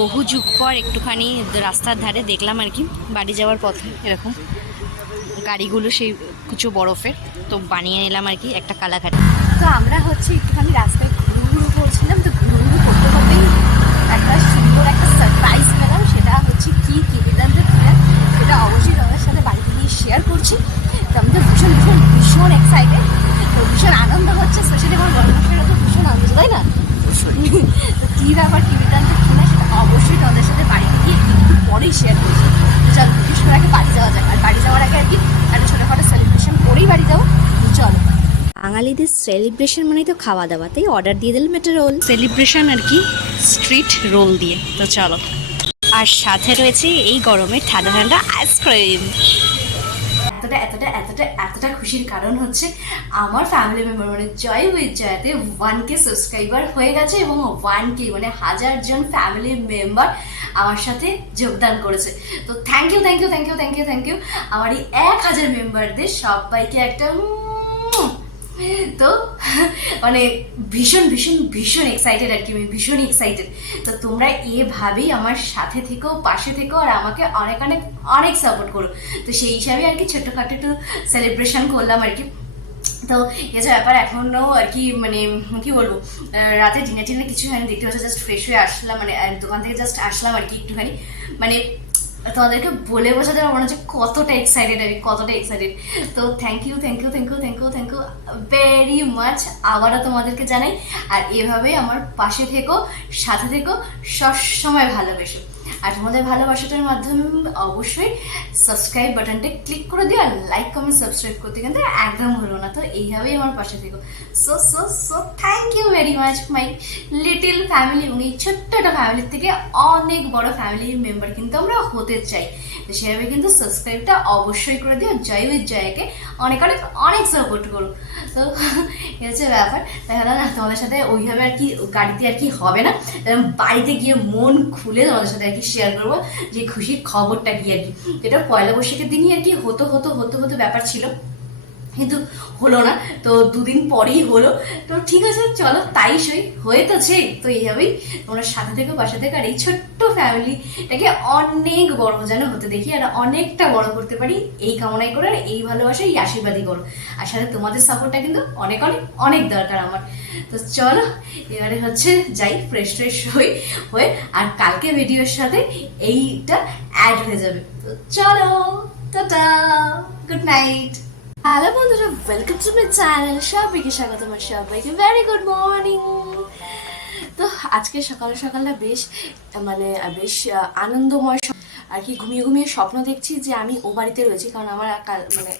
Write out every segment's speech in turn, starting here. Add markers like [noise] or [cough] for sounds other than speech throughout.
বহু যুগ পর একটুখানি রাস্তার ধারে দেখলাম আর কি, বাড়ি যাওয়ার পথে এরকম। গাড়িগুলো সেই কিছু বরফের, তো বানিয়ে নিলাম আর কি একটা কালাঘাটে তো আমরা হচ্ছে একটুখানি রাস্তায় ঘুরু ঘুরু করছিলাম, তো ঘুরু ঘুরু করতে করতেই একটা সুন্দর একটা সারপ্রাইজ পেলাম, সেটা হচ্ছে কি কি পেলাম তো কিনা সেটা অবশ্যই তোমাদের সাথে বাড়িতে গিয়ে শেয়ার করছি। তো আমি তো ভীষণ ভীষণ ভীষণ এক্সাইটেড ভীষণ আনন্দ হচ্ছে স্পেশালি আমার গল্পটা তো ভীষণ আনন্দ, তাই না? তো কী ব্যাপার, কী বৃত্তান্ত কী না সেটা অবশ্যই তোমাদের সাথে বাড়িতে গিয়ে একটু পরেই শেয়ার করছি। চল করে আগে বাড়ি যাওয়া যাক। আর বাড়ি যাওয়ার আগে আর কি একটা ছোটোখাটো সেলিব্রেশন করেই বাড়ি যাব। চলো। বাঙালিদের সেলিব্রেশন মানে তো খাওয়া দাওয়া তাই অর্ডার দিয়ে দিলাম একটা রোল সেলিব্রেশন আর কি স্ট্রিট রোল দিয়ে। তো চলো। আর সাথে রয়েছে এই গরমে ঠান্ডা ঠান্ডা আইসক্রিম এতটা এতটা এতটা এতটা খুশির কারণ হচ্ছে আমার ফ্যামিলি মেম্বার মানে জয় উইথ জয়াতে ওয়ান কে সাবস্ক্রাইবার হয়ে গেছে এবং ওয়ান কে মানে হাজার জন ফ্যামিলি মেম্বার আমার সাথে যোগদান করেছে। তো thank you thank you thank you thank you thank you আমার এই এক হাজার মেম্বারদের সবাইকে একটা তো? মানে ভীষণ ভীষণ ভীষণ এক্সাইটেড আর কি, আমি ভীষণ এক্সাইটেড তো তোমরা এভাবেই আমার সাথে থেকেও পাশে থেকেও আর আমাকে অনেক অনেক অনেক সাপোর্ট করো। তো সেই হিসাবে আর কি ছোট্টখাটো একটু সেলিব্রেশন করলাম আর কি। তো এসব ব্যাপার এখনও আর কি মানে কি বলব রাতে ডিনার টিনার কিছু হয়নি, দেখতে পাচ্ছ জাস্ট ফ্রেশ হয়ে আসলাম মানে দোকান থেকে জাস্ট আসলাম আর কি একটুখানি। মানে তোমাদেরকে বলে বোঝাতে পারব না যে কতটা এক্সাইটেড আমি কতটা এক্সাইটেড তো thank you thank you thank you thank you thank you very much আবারও তোমাদেরকে জানাই। আর এভাবেই আমার পাশে থেকো, সাথে থেকো, সবসময় ভালোবেসো। আর তোমাদের ভালোবাসাটার মাধ্যমে অবশ্যই সাবস্ক্রাইব বাটনটা ক্লিক করে দিও আর লাইক কমেন্ট সাবস্ক্রাইব করতে কিন্তু একদম হলো না। তো এইভাবেই আমার পাশে থেকো। So so so thank you very much my little family এবং এই ছোট্ট একটা ফ্যামিলির থেকে অনেক বড় ফ্যামিলি মেম্বার কিন্তু আমরা হতে চাই। তো সেভাবে কিন্তু সাবস্ক্রাইবটা অবশ্যই করে দিও। জয় উইথ জয়কে অনেক অনেক অনেক সাপোর্ট করো তো এই হচ্ছে ব্যাপার। দেখা না তোমাদের সাথে ওইভাবে আর কি গাড়িতে আর কি হবে না। বাড়িতে গিয়ে মন খুলে তোমাদের সাথে আর কি শেয়ার করব যে খুশির খবরটা কি আর কি। যেটা পয়লা বৈশাখের দিনই আর কি হতো হতো হতো হতো ব্যাপার ছিল। কিন্তু হলো না। তো দুদিন পরেই হলো। তো ঠিক আছে, চলো তাই সই। হয়ে তোছে তো এইভাবেই তোমরা সাথে থেকে বাসা থেকে। আর এই ছোট্ট ফ্যামিলিটাকে অনেক বড় যেন হতে দেখি, আর অনেকটা বড় করতে পারি, এই কামনাই করে। আর এই ভালোবাসা এই আশীর্বাদই করো। আর সাথে তোমাদের সাপোর্টটা কিন্তু অনেক অনেক অনেক দরকার আমার। তো চলো, এবারে হচ্ছে যাই ফ্রেশ ফ্রেশ হই, হয়ে আর কালকে ভিডিওর সাথে এইটা অ্যাড হয়ে যাবে। তো চলো, টাটা গুড নাইট হ্যালো বন্ধুরা ওয়েলকাম টু মাই চ্যানেল সবাইকে স্বাগত, আমার সবাইকে ভেরি গুড মর্নিং তো আজকে সকাল সকালে বেশ মানে বেশ আনন্দময় আর কি ঘুমিয়ে ঘুমিয়ে স্বপ্ন দেখছি যে আমি ও বাড়িতে রয়েছি কারণ আমার মানে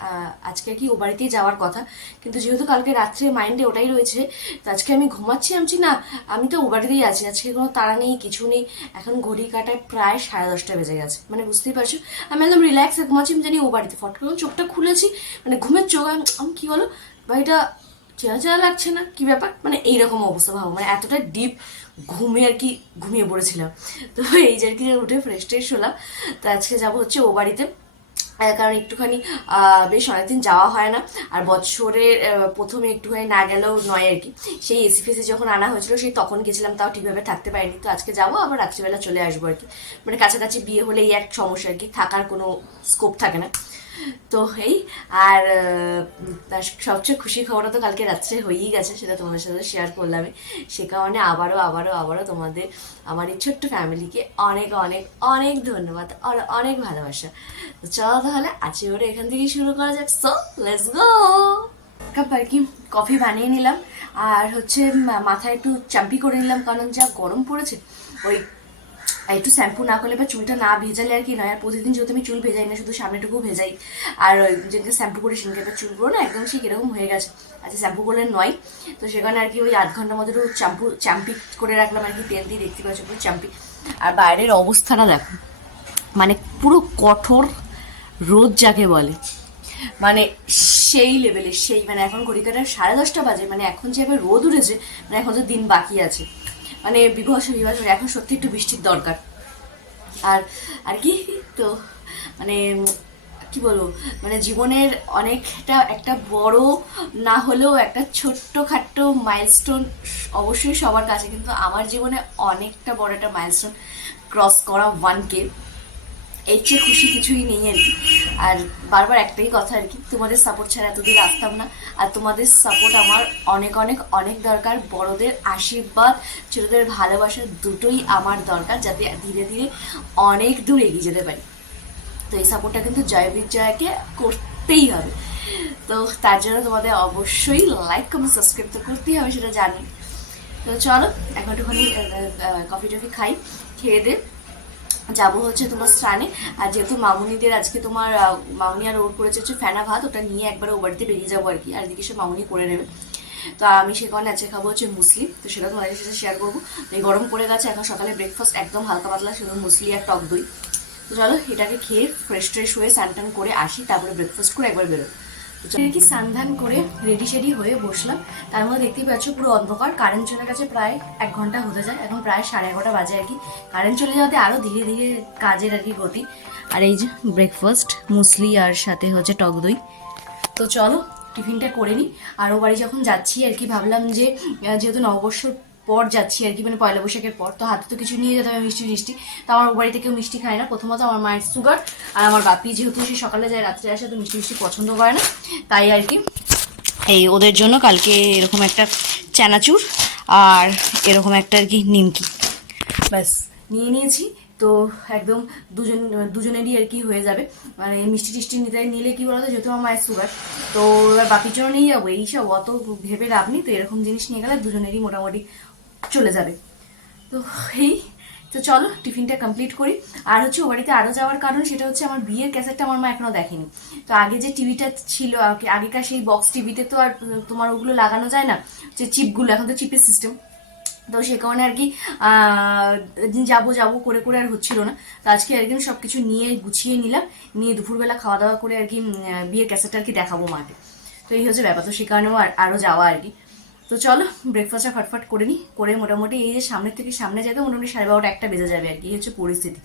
আজকে আর কি ও বাড়িতেই যাওয়ার কথা। কিন্তু যেহেতু কালকে রাত্রে মাইন্ডে ওটাই রয়েছে তো আজকে আমি ঘুমাচ্ছি আমি বলছি, না আমি তো ও বাড়িতেই আছি আজকে কোনো তাড়া নেই কিছু নেই। এখন ঘড়ি কাটায় প্রায় সাড়ে দশটা বেজে গেছে। মানে বুঝতেই পারছ? আমি একদম রিল্যাক্সে ঘুমাচ্ছি আমি জানি ও বাড়িতে। ফট করে চোখটা খুলেছি মানে ঘুমের চোখ আমি আমি কি হলো? বাড়িটা চেনা চেনা লাগছে না? কি ব্যাপার? মানে এইরকম অবস্থা ভাবো মানে এতটা ডিপ ঘুমে আর কি ঘুমিয়ে পড়েছিলাম। তো এই যে আর কি উঠে ফ্রেশ ট্রেশ হলাম। তো আজকে যাব হচ্ছে ও বাড়িতে। কারণ একটুখানি বেশ অনেকদিন যাওয়া হয় না। আর বছরের প্রথমে একটুখানি না গেলেও নয় আর কি। সেই এসি ফেসি যখন আনা হয়েছিল, সেই তখন গেছিলাম, তাও ঠিকভাবে থাকতে পারিনি। তো আজকে যাব, আবার রাত্রিবেলা চলে আসব আর কি। মানে কাছাকাছি বিয়ে হলে এই এক সমস্যা আর কি, থাকার কোনো স্কোপ থাকে না। তো এই আর সবচেয়ে খুশি খবরটা তো কালকে রাত্রে হয়েই গেছে, সেটা তোমাদের সাথে শেয়ার করলাম। সে কারণে আবারও আবারও আবারও তোমাদের, আমার এই ছোট্ট ফ্যামিলিকে অনেক অনেক অনেক ধন্যবাদ আর অনেক ভালোবাসা। তো চলো তাহলে, আজকে ওরা এখান থেকেই শুরু করা যাক। সো লেটস গো কাপ আর কি কফি বানিয়ে নিলাম। আর হচ্ছে মাথায় একটু চাম্পি করে নিলাম, কারণ যা গরম পড়েছে, ওই একটু শ্যাম্পু না করলে বা চুলটা না ভেজালে আর কি নয়। আর প্রতিদিন যেহেতু আমি চুল ভেজাই না, শুধু সামনেটুকু ভেজাই। আর যেদিনকে শ্যাম্পু করে সেদিনকে চুলগুলো না, একদম ঠিক এরকম হয়ে গেছে। আচ্ছা শ্যাম্পু করলে নয়। তো সেখানে আর কি ওই আধ ঘণ্টার মধ্যে চাম্পু চাম্পি করে রাখলাম আর কি, তেল দিয়ে দেখতে পাচ্ছি পুরো চাম্পি আর বাইরের অবস্থাটা দেখো। মানে পুরো কঠোর রোদ যাকে বলে। মানে সেই লেভেলে সেই মানে এখন ঘড়ি কাটার সাড়ে দশটা বাজে মানে এখন যেভাবে রোদ উঠেছে মানে এখন তো দিন বাকি আছে। মানে বিভস বিভস এখন সত্যি একটু বৃষ্টির দরকার। আর আর কি, তো মানে কি বলব মানে জীবনের অনেকটা একটা বড় না হলেও একটা ছোট্ট খাট্ট মাইলস্টোন অবশ্যই সবার কাছে, কিন্তু আমার জীবনে অনেকটা বড় একটা মাইলস্টোন ক্রস করা ওয়ান কে এর চেয়ে খুশি কিছুই নেই আর কি আর বারবার একটাই কথা আর কি, তোমাদের সাপোর্ট ছাড়া এতদূর আসতাম না। আর তোমাদের সাপোর্ট আমার অনেক অনেক অনেক দরকার। বড়দের আশীর্বাদ, ছোটদের ভালোবাসা দুটোই আমার দরকার যাতে ধীরে ধীরে অনেক দূর এগিয়ে যেতে পারি। তো এই সাপোর্টটা কিন্তু জয় বিজয়কে করতেই হবে। তো তার জন্য তোমাদের অবশ্যই লাইক কমেন্ট সাবস্ক্রাইব তো করতেই হবে, সেটা জানি। তো চলো এখন একটুখানি কফি টফি খাই, খেয়ে দে। যাব হচ্ছে তোমার স্নানে। আর যেহেতু মামুনিদের আজকে তোমার মামুনি আর ওর করেছে হচ্ছে ফেনা ভাত, ওটা নিয়ে একবার ও বাড়িতে বেরিয়ে যাব আর কি। আর এদিকে সে মামুনি করে নেবে। তো আমি সে কারণে আজকে খাব হচ্ছে মুসলি তো সেটা তোমাদের সাথে শেয়ার করব। এই গরম পড়ে গেছে, এখন সকালে ব্রেকফাস্ট একদম হালকা পাতলা, শুধু মুসলি আর টক দই। তো চলো, এটাকে খেয়ে ফ্রেশ ট্রেশ হয়ে স্নান টান করে আসি, তারপরে ব্রেকফাস্ট করে একবার বেরোবো। কি স্নান করে রেডি সেডি হয়ে বসলাম। তার মধ্যে দেখতেই পাচ্ছ পুরো অন্ধকার। কারেন্ট চলে গেছে প্রায় এক ঘণ্টা হতে যায়। এখন প্রায় সাড়ে এগারোটা বাজে আর কি। কারেন্ট চলে যাওয়াতে আরও ধীরে ধীরে কাজের আর কি গতি। আর এই যে ব্রেকফাস্ট মুসলি আর সাথে হচ্ছে টক দই। তো চলো, টিফিনটা করে নিই আর ও বাড়ি যখন যাচ্ছি আর কি, ভাবলাম যে যেহেতু নববর্ষর পর যাচ্ছি আর কি মানে পয়লা বৈশাখের পর। তো হাতে তো কিছু নিয়ে যেতে হবে, মিষ্টি মিষ্টি। তো আমার বাড়িতে কেউ মিষ্টি খায় না। প্রথমত আমার মায়ের সুগার আর আমার বাপি যেহেতু সে সকালে যায়, রাত্রে আসে, তো মিষ্টি মিষ্টি পছন্দ করে না। তাই আর কি, এই ওদের জন্য কালকে এরকম একটা চানাচুর আর এরকম একটা আর কি নিমকি। ব্যাস, নিয়ে নিয়েছি। তো একদম দুজন, দুজনেরই আর কি হয়ে যাবে। মানে মিষ্টি টিষ্টি নিতে, নিলে কি বলতো, যেহেতু আমার মায়ের সুগার তো এবার বাপির জন্য নিয়ে যাব। এইসব অত ভেবে লাভ নেই। তো এরকম জিনিস নিয়ে গেলে দুজনেরই মোটামুটি চলে যাবে। তো এই, তো চলো, টিফিনটা কমপ্লিট করি। আর হচ্ছে ও বাড়িতে আরও যাওয়ার কারণ সেটা হচ্ছে আমার বিয়ের ক্যাসেটটা আমার মা এখনও দেখেনি। তো আগে যে টিভিটা ছিল, আগে- আগেকার সেই বক্স টিভিতে তো আর তোমার ওগুলো লাগানো যায় না, যে চিপগুলো এখন তো চিপের সিস্টেম তো সে কারণে আর কি যাব যাব করে করে আর হচ্ছিল না। তো আজকে একদিন সব কিছু নিয়ে গুছিয়ে নিলাম, নিয়ে দুপুরবেলা খাওয়া দাওয়া করে আর কি বিয়ের ক্যাসেটটা আর কি দেখাবো মাকে। তো এই হচ্ছে ব্যাপার। তো সে কারণেও আর আরও যাওয়া আর কি। তো চলো ব্রেকফাস্টটা ফটফট করে নিই করে মোটামুটি এই যে সামনের থেকে সামনে যাবে, মোটামুটি সাড়ে বারোটা একটা বেজে যাবে আর কি হচ্ছে পরিস্থিতি।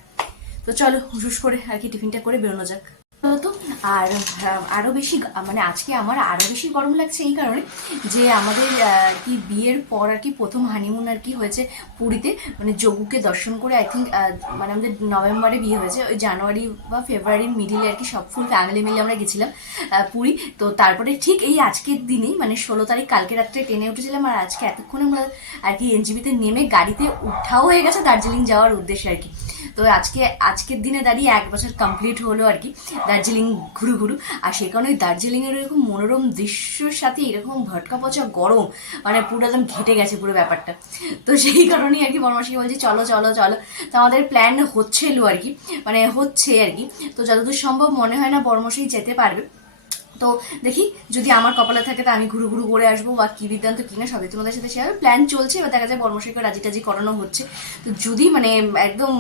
তো চলো হুসুস করে আর কি টিফিনটা করে বেরোনো যাক। তো আর আহ, আরও বেশি মানে আজকে আমার আরও বেশি গরম লাগছে এই কারণে যে আমাদের কি বিয়ের পর আর কি প্রথম হানিমুন আর কি হয়েছে পুরীতে। মানে যোগুকে দর্শন করে আই থিঙ্ক মানে আমাদের নভেম্বরে বিয়ে হয়েছে। ওই জানুয়ারি বা ফেব্রুয়ারির মিডিলে আর কি সব ফুল ফ্যামিলি মিলে আমরা গেছিলাম পুরী। তো তারপরে ঠিক এই আজকের দিনেই মানে ষোলো তারিখ কালকে রাত্রে ট্রেনে উঠেছিলাম আর আজকে এতক্ষণ আমরা আর কি এনজিবিতে নেমে গাড়িতে উঠাও হয়ে গেছে দার্জিলিং যাওয়ার উদ্দেশ্যে আর কি। তো আজকে, আজকের দিনে দাঁড়িয়ে এক বছর কমপ্লিট হলো আর কি দার্জিলিং ঘুরু ঘুরু। আর সে কারণে দার্জিলিংয়ের এরকম মনোরম দৃশ্যর সাথে এরকম ভটকা পচা গরম মানে পুরো একদম ঘেটে গেছে পুরো ব্যাপারটা। তো সেই কারণেই আর কি বর্মাসী বলছি, চলো চলো চলো। তো আমাদের প্ল্যান হচ্ছিল আর কি মানে হচ্ছে আর কি। তো যতদূর সম্ভব মনে হয় না বর্মশাই যেতে পারবে। তো দেখি যদি আমার কপালে থাকে তো আমি ঘুরু ঘুরু করে আসব, বা কি বিদ্যান্ত কিনা সবই তোমাদের সাথে শেয়ার প্ল্যান চলছে, এবার দেখা যায় বর্মশাইকে রাজি টাজি করানো হচ্ছে। তো যদি মানে একদম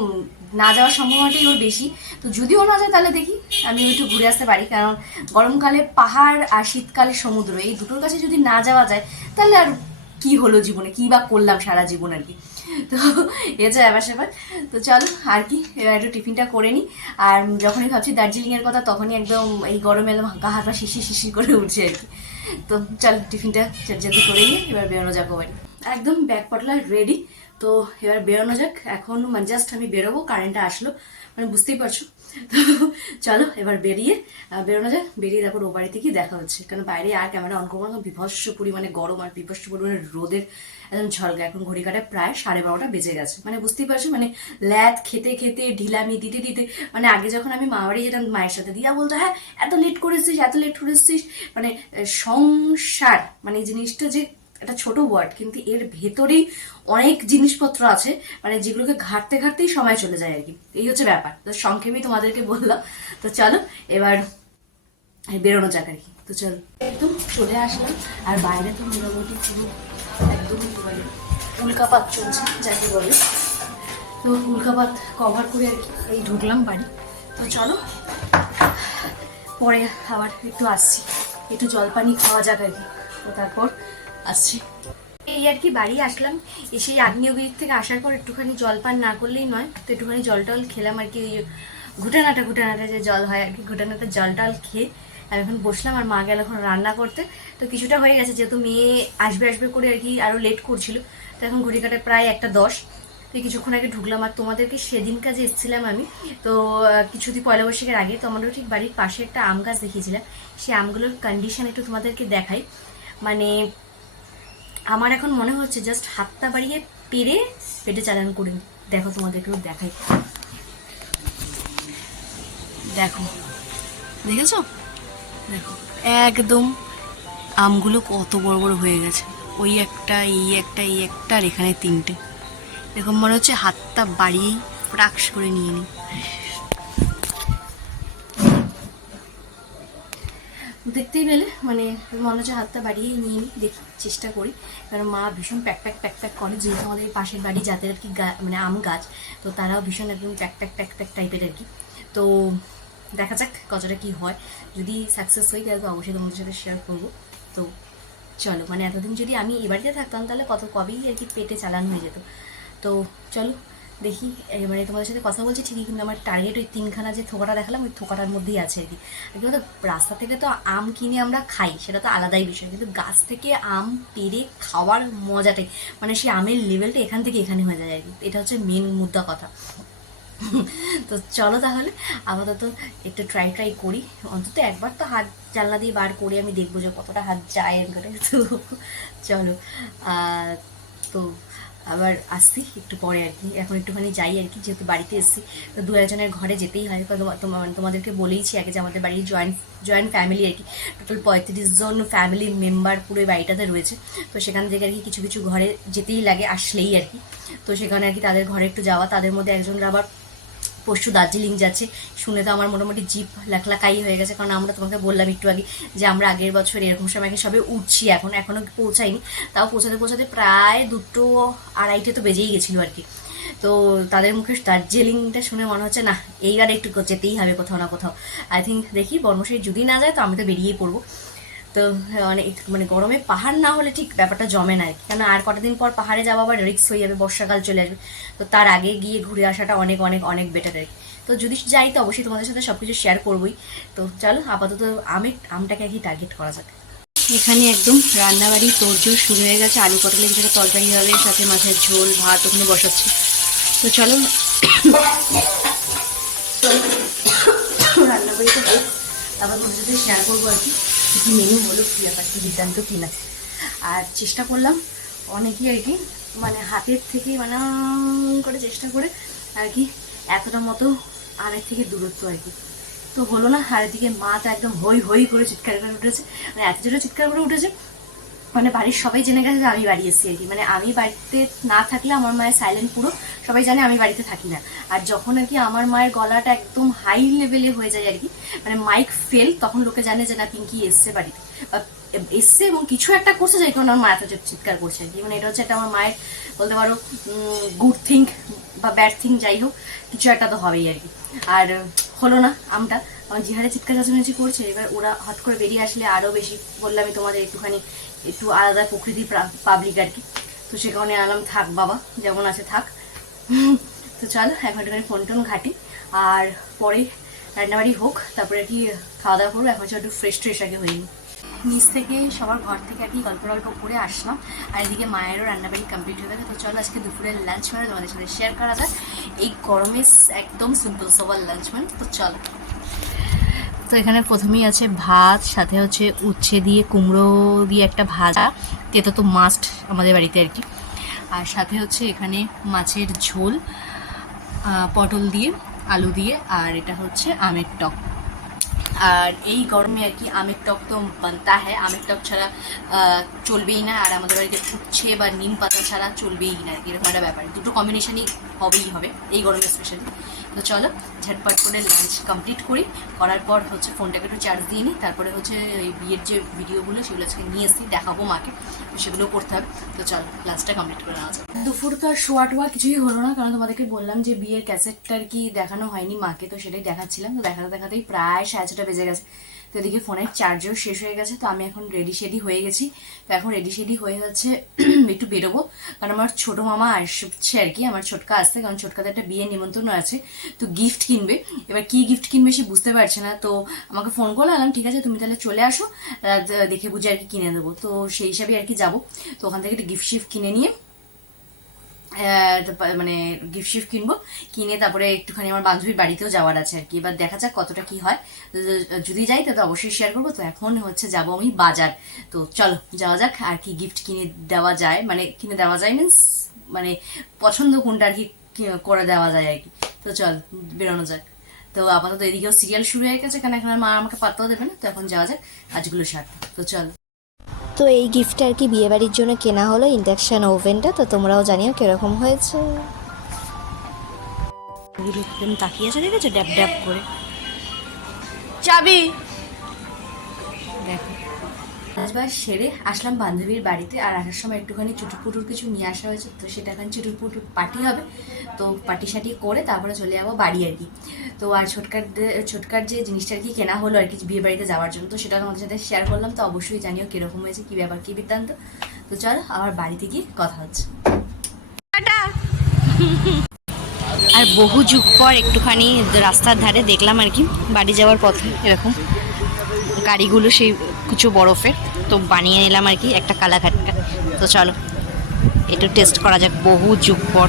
না যাওয়ার সম্ভাবনাটাই ওর বেশি, তো যদিও না যায় তাহলে দেখি আমি একটু ঘুরে আসতে পারি। কারণ গরমকালে পাহাড় আর শীতকালে সমুদ্র, এই দুটোর কাছে যদি না যাওয়া যায়, তাহলে আর কি হলো জীবনে, কি বা করলাম সারা জীবন আর কি। তো এ এবার ব্যাপার সেবার। তো চলো, আর কি, এবার একটু টিফিনটা করে নিই। আর যখনই ভাবছি দার্জিলিংয়ের কথা, তখনই একদম এই গরমে একদম হাঁকা হাত শিশি শিশির করে উঠছে আর কি। তো চল, টিফিনটা জলদি করে নিয়ে এবার বেরোনো যাব বাড়ি। একদম ব্যাগ পটলা রেডি তো এবার বেরোনো যাক। এখন মানে জাস্ট আমি বেরোবো কারেন্টটা আসলো। মানে বুঝতেই পারছ তো চলো, এবার বেরিয়ে বেরোনো যাক। বেরিয়ে তারপর ও বাড়িতে গিয়ে দেখা হচ্ছে। কারণ বাইরে আর ক্যামেরা অন করব না পরিমাণে গরম আর বিভৎস পরিমাণে রোদের একদম ঝলকা। এখন ঘড়ি কাটায় প্রায় সাড়ে বারোটা বেজে গেছে। মানে বুঝতেই পারছ মানে ল্যাদ খেতে খেতে, ঢিলামি দিতে দিতে মানে আগে যখন আমি মা বাড়ি যেতাম, মায়ের সাথে দিয়া বলতো হ্যাঁ এত লেট করেছিস, এত লেট করেছিস। মানে সংসার মানে জিনিসটা যে একটা ছোট ওয়ার্ড কিন্তু এর ভেতরেই অনেক জিনিসপত্র আছে মানে যেগুলোকে ঘাটতে ঘাটতেই সময় চলে যায় আর কি। এই হচ্ছে ব্যাপার। তো সংক্ষেপেই তোমাদেরকে বললাম। তো চলো, এবার বেরোনো যাক আর কি। তো চলো। একদম চলে আসলাম, আর বাইরে তো মোটামুটি পুরো একদম মানে উল্কাপাত চলছে, যাকে বলে। তো উল্কাপাত কভার করে আর কি এই ঢুকলাম বাড়ি। তো চলো, পরে আবার একটু আসছি। একটু জলপানি খাওয়া যাক আর কি। তো তারপর আসছি। এই আর কি বাড়ি আসলাম। এসে আগ্নেয়গিরি থেকে আসার পর একটুখানি জল পান না করলেই নয়, তো একটুখানি জল টল খেলাম আর কি, ওই ঘুটানাটা ঘুটানাটা যে জল হয় আর কি, ঘুটানাটা জল টল খেয়ে আমি এখন বসলাম আর মা গেল এখন রান্না করতে। তো কিছুটা হয়ে গেছে, যেহেতু মেয়ে আসবে আসবে করে আর কি আরও লেট করছিল, তো এখন ঘড়ি কাটায় প্রায় একটা দশ। তো কিছুক্ষণ আগে ঢুকলাম আর তোমাদেরকে সেদিন কাজে এসেছিলাম আমি। তো কিছুদিন পয়লা বৈশাখের আগে তো আমারও ঠিক বাড়ির পাশে একটা আম গাছ দেখিয়েছিলাম। সেই আমগুলোর কন্ডিশন একটু তোমাদেরকে দেখাই। মানে আমার এখন মনে হচ্ছে জাস্ট হাতটা বাড়িয়ে পেরে পেটে চালান করে দেখো তোমাদেরকে একটু দেখাই। দেখো, দেখেছ? দেখো, একদম আমগুলো কত বড় বড় হয়ে গেছে। ওই একটা, এই একটা এই একটা, আর এখানে তিনটে। এরকম মনে হচ্ছে হাতটা বাড়িয়েই ফ্রাক্স করে নিয়ে নিই। দেখতেই পেলে মানে মনে হচ্ছে হাতটা বাড়িয়েই নিয়ে নিই দেখি, চেষ্টা করি। কারণ মা ভীষণ প্যাক প্যাক প্যাক প্যাক করে, যেহেতু আমাদের পাশের বাড়ি যাদের আর কি মানে আম গাছ, তো তারাও ভীষণ একদম প্যাক প্যাক প্যাক প্যাক টাইপের আর কি। তো দেখা যাক কতটা কি হয়। যদি সাকসেস হই, তাহলে তো অবশ্যই তোমাদের সাথে শেয়ার করব। তো চলো মানে এতদিন যদি আমি এ বাড়িতে থাকতাম, তাহলে কত, কবেই আর কি পেটে চালান হয়ে যেত। তো চলো দেখি, এবারে তোমাদের সাথে কথা বলছি, ঠিকই কিন্তু আমার টার্গেট ওই তিনখানা যে থোকাটা দেখালাম, ওই থোকাটার মধ্যেই আছে আর কি। আর কি বলতো, রাস্তা থেকে তো আম কিনে আমরা খাই, সেটা তো আলাদাই বিষয়। কিন্তু গাছ থেকে আম পেরে খাওয়ার মজাটাই মানে সেই আমের লেভেলটা এখান থেকে এখানে হয়ে যায় আর কি। এটা হচ্ছে মেন মুদ্রা কথা। তো চলো তাহলে, আপাতত একটু ট্রাই ট্রাই করি। অন্তত একবার তো হাত জানলা দিয়ে বার করে আমি দেখব যে কতটা হাত যায় করে তো চলো তো আবার আসছি, একটু পরে আর কি। এখন একটুখানি যাই আর কি, যেহেতু বাড়িতে এসেছি, তো দু একজনের ঘরে যেতেই হয়। তোমাদেরকে বলেইছি আগে যে আমাদের বাড়ির জয়েন্ট জয়েন্ট ফ্যামিলি আর কি। টোটাল পঁয়ত্রিশ জন ফ্যামিলি মেম্বার পুরো বাড়িটাতে রয়েছে। তো সেখান থেকে আর কি কিছু কিছু ঘরে যেতেই লাগে, আসলেই আর কি। তো সেখানে আর কি তাদের ঘরে একটু যাওয়া, তাদের মধ্যে একজনরা আবার পরশু দার্জিলিং যাচ্ছে। শুনে তো আমার মোটামুটি জিপ লাকলাকাই হয়ে গেছে। কারণ আমরা তোমাকে বললাম একটু আগে যে আমরা আগের বছর এরকম সময়কে সবে উঠছি। এখন এখনও পৌঁছাইনি। তাও পৌঁছাতে পৌঁছাতে প্রায় দুটো আড়াইটে তো বেজেই গেছিল আর কি। তো তাদের মুখে দার্জিলিংটা শুনে মনে হচ্ছে না এইবার একটু যেতেই হবে কোথাও না কোথাও। আই থিঙ্ক দেখি, বর্মশাই যদি না যায়, তো আমি তো বেরিয়েই পড়ব। তো মানে মানে গরমে পাহাড় না হলে ঠিক ব্যাপারটা জমে না। কেন আর কটা দিন পর পাহাড়ে যাওয়া আবার রিক্স হয়ে যাবে, বর্ষাকাল চলে আসবে। তো তার আগে গিয়ে ঘুরে আসাটা অনেক অনেক অনেক বেটার আর তো যদি যাই, তো অবশ্যই তোমাদের সাথে সব কিছু শেয়ার করবোই। তো চলো, আপাতত আমি, আমটাকে কি টার্গেট করা যাক। এখানে একদম রান্নাবাড়ি, তোরজোর শুরু হয়ে গেছে। আলু পটলের কিছু তরকারি হবে, সাথে মাছের ঝোল, ভাত ওখানে বসাচ্ছি। তো চলো [coughs] রান্নাবাড়িতে তারপর তোমাদের সাথে শেয়ার করব আর কি। কী মেনু হলো কী বৃদ্ধান্ত কি কিনা আর চেষ্টা করলাম অনেকেই আর কি মানে হাতের থেকে মানে করে চেষ্টা করে আর কি, এতটা মতো আমের থেকে দূরত্ব আর কি। তো হলো না, আর এদিকে মা তো একদম হই হই করে চিৎকার করে উঠেছে মানে এত জোরে চিৎকার করে উঠেছে মানে বাড়ির সবাই জেনে গেছে যে আমি বাড়ি এসেছি আর কি। মানে আমি বাড়িতে না থাকলে আমার মায়ের সাইলেন্ট পুরো, সবাই জানে আমি বাড়িতে থাকি না। আর যখন আর কি আমার মায়ের গলাটা একদম হাই লেভেলে হয়ে যায় আর কি মানে মাইক ফেল তখন লোকে জানে যে না, পিঙ্কি এসছে বাড়িতে। এসছে এবং কিছু একটা করছে যাই কারণে আমার মা এত চিৎকার করছে আর কি। মানে এটা হচ্ছে একটা আমার মায়ের বলতে পারো গুড থিঙ্ক বা ব্যাড থিঙ্ক যাই হোক, কিছু একটা তো হবেই আর কি। আর হলো না আমটা, আমার জিহারে চিৎকার চাচামেচি করছে, এবার ওরা হট করে বেরিয়ে আসলে আরও বেশি বললাম আমি তোমাদের একটুখানি একটু আলাদা প্রকৃতির পাবলিক আর কি। তো সে কারণে আলাম, থাক বাবা, যেমন আছে থাক। তো চলো এখন একটুখানি ফোন টোন ঘাটি। আর পরে রান্নাবাড়ি হোক, তারপরে আর কি খাওয়া দাওয়া করব। এখন একটু ফ্রেশ ট্রেশ আগে হয়নি। নিচ থেকে সবার ঘর থেকে আর কি গল্প গল্প করে আসলাম। আর এদিকে মায়েরও রান্নাবাড়ি কমপ্লিট হয়ে গেছে। তো চলো, আজকে দুপুরের লাঞ্চ মানে তোমাদের সাথে শেয়ার করা যাক এই গরমে একদম সিম্পল সবার লাঞ্চ মানে। তো চলো। তো এখানে প্রথমেই আছে ভাত, সাথে হচ্ছে উচ্ছে দিয়ে কুমড়ো দিয়ে একটা ভাজা। তেতো তো মাস্ট আমাদের বাড়িতে আর কি। আর সাথে হচ্ছে এখানে মাছের ঝোল পটল দিয়ে, আলু দিয়ে, আর এটা হচ্ছে আমের টক। আর এই গরমে আর কি আমের টক তো বানতা হ্যাঁ আমের টক ছাড়া চলবেই না। আর আমাদের বাড়িতে উচ্ছে বা নিম পাতা ছাড়া চলবেই না। এরকম একটা ব্যাপার। দুটো কম্বিনেশনই হবেই হবে, এই গরমে স্পেশালি তো চলো, ঝটপট করে লাঞ্চ কমপ্লিট করি। করার পর হচ্ছে ফোনটাকে একটু চার্জ দিয়ে নিই। তারপরে হচ্ছে এই বিয়ের যে ভিডিওগুলো সেগুলো আজকে নিয়ে এসেছি, দেখাবো মাকে। সেগুলো করতে হবে। তো চলো লাঞ্চটা কমপ্লিট করে নেওয়া যাক। দুপুর তো আর শোয়া টোয়া কিছুই হলো না, কারণ তোমাদেরকে বললাম যে বিয়ের ক্যাসেটটা আর কি দেখানো হয়নি মাকে, তো সেটাই দেখাচ্ছিলাম। তো দেখাতে দেখাতেই প্রায় সাড়ে ছটা বেজে গেছে। তো এদিকে ফোনের চার্জও শেষ হয়ে গেছে, তো আমি এখন রেডি শেডি হয়ে গেছি। তো এখন রেডি শেডি হয়ে হচ্ছে, [clears throat] একটু বেরোবো। কারণ আমার ছোট মামা আসছে আর কি, আমার ছোটকা আসছে, কারণ ছোটকাতে একটা বিয়ের নিমন্ত্রণ আছে, তো গিফট কিনবে। এবার কি গিফট কিনবে সে বুঝতে পারছে না, তো আমাকে ফোন করল আলাম ঠিক আছে, তুমি তাহলে চলে আসো দেখে বুঝে আর কি কিনে দেবো তো সেই হিসাবে আর কি যাব। তো ওখান থেকে একটা গিফট শিফট কিনে নিয়ে মানে গিফট শিফট কিনবো। কিনে তারপরে একটুখানি আমার বান্ধবীর বাড়িতেও যাওয়ার আছে আর কি। এবার দেখা যাক কতটা কি হয়। যদি যাই তাহলে অবশ্যই শেয়ার করব। তো এখন হচ্ছে যাব আমি বাজার। তো চলো, যাওয়া যাক আর কি গিফট কিনে দেওয়া যায়। মানে কিনে দেওয়া যায় মিন্স মানে পছন্দ কোনটা আর কি করে দেওয়া যায় আর কি। তো চল, বেরোনো যাক। তো আপাতত এদিকেও সিরিয়াল শুরু হয়ে গেছে। কারণ এখন মা আমাকে পাত্তাও দেবে না। তো এখন যাওয়া যাক। কাজগুলো সাথে তো চল। তো এই গিফট আর কি বিয়েবাড়ির জন্য কেনা হলো? ইন্ডাকশান ওভেনটা তো তোমরাও জানিও কীরকম হয়েছে। একদম তাকিয়ে আছে দেখেছ? ড্যাব ড্যাব করে। চাবি! দেখো। কাজবাজ সেরে আসলাম বান্ধবীর বাড়িতে, আর আসার সময় একটুখানি চুটুপুটুর কিছু নিয়ে আসা হয়েছে, তো সেটা এখন চুটুপুটুর পার্টি হবে। তো পার্টি সাটি করে তারপরে চলে যাব বাড়ি আর কি। তো আর ছোটকার ছোটকার যে জিনিসটা আর কি কেনা হলো আর কি বিয়ে বাড়িতে যাওয়ার জন্য, তো সেটা তোমাদের সাথে শেয়ার করলাম, তো অবশ্যই জানিও কীরকম হয়েছে, কি ব্যাপার, কি বৃত্তান্ত। তো চলো, আবার বাড়িতে গিয়ে কথা হচ্ছে। আর বহু যুগ পর একটুখানি রাস্তার ধারে দেখলাম আর কি, বাড়ি যাওয়ার পথে এরকম। গাড়িগুলো সেই কিছু বরফের, তো বানিয়ে নিলাম আর কি একটা কালাঘাটটা। তো চলো, একটু টেস্ট করা যাক, বহু যুগ পর।